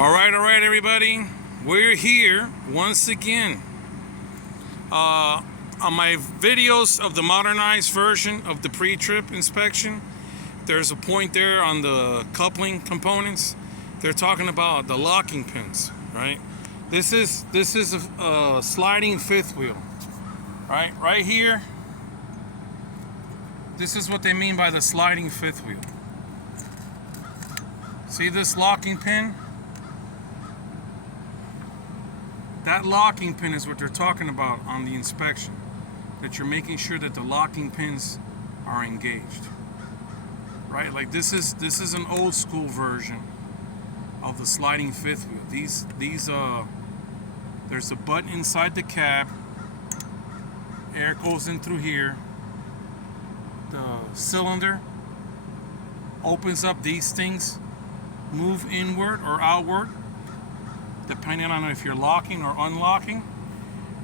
All right, everybody. We're here once again. On my videos of the modernized version of the pre-trip inspection, there's a point there on the coupling components. They're talking about the locking pins, right? This is a sliding fifth wheel, right? Right here. This is what they mean by the sliding fifth wheel. See this locking pin? That locking pin is what they're talking about on the inspection. That you're making sure that the locking pins are engaged. Right? Like this is an old school version of the sliding fifth wheel. There's a button inside the cab. Air goes in through here. The cylinder opens up, these things move inward or outward depending on if you're locking or unlocking,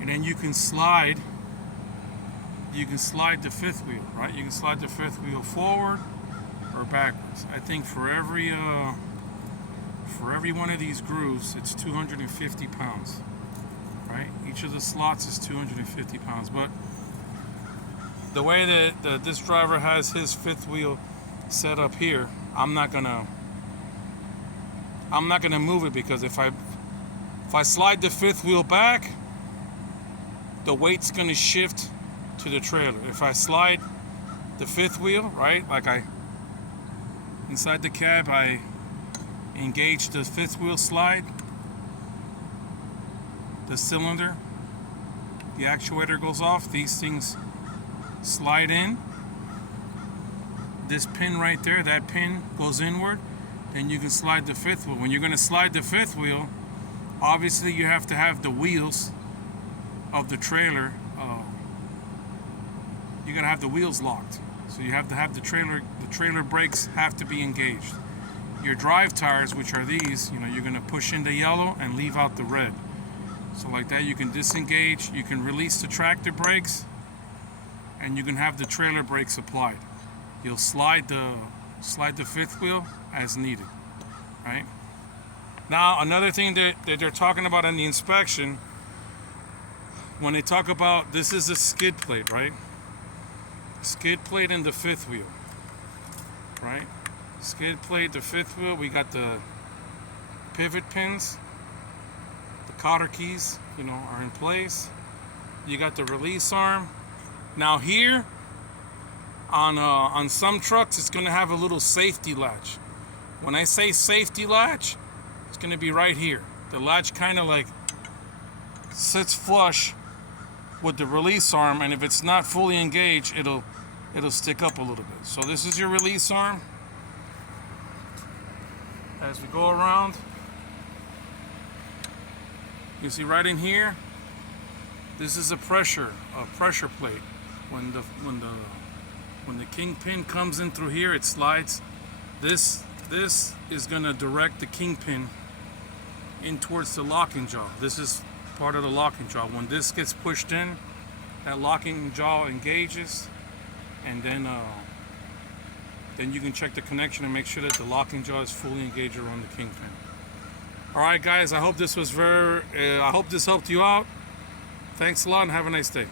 and then you can slide the fifth wheel, right? You can slide the fifth wheel forward or backwards. I think for every one of these grooves it's 250 pounds, right? Each of the slots is 250 pounds. But the way that this driver has his fifth wheel set up here, I'm not gonna move it, because if I slide the fifth wheel back, the weight's gonna shift to the trailer. If I slide the fifth wheel, right, inside the cab, I engage the fifth wheel slide, the cylinder, the actuator goes off, these things slide in. This pin right there, that pin goes inward, then you can slide the fifth wheel. When you're going to slide the fifth wheel, obviously you have to have the wheels of the trailer, you got to have the wheels locked. So you have to have the trailer brakes have to be engaged. Your drive tires, which are these, you're going to push in the yellow and leave out the red. So like that you can disengage, you can release the tractor brakes, and you can have the trailer brakes applied. You'll slide the fifth wheel as needed, right? Now, another thing that they're talking about in the inspection, when they talk about, this is a skid plate, right? Skid plate and the fifth wheel, right? Skid plate, the fifth wheel, we got the pivot pins, the cotter keys, are in place. You got the release arm. Now here, on some trucks, it's going to have a little safety latch. When I say safety latch, it's going to be right here. The latch kind of like sits flush with the release arm, and if it's not fully engaged, it'll stick up a little bit. So this is your release arm. As we go around, you see right in here, this is a pressure plate. When the kingpin comes in through here, it slides. This is going to direct the kingpin in towards the locking jaw. This is part of the locking jaw. When this gets pushed in, that locking jaw engages, and then you can check the connection and make sure that the locking jaw is fully engaged around the kingpin. All right, guys. I hope this helped you out. Thanks a lot and have a nice day.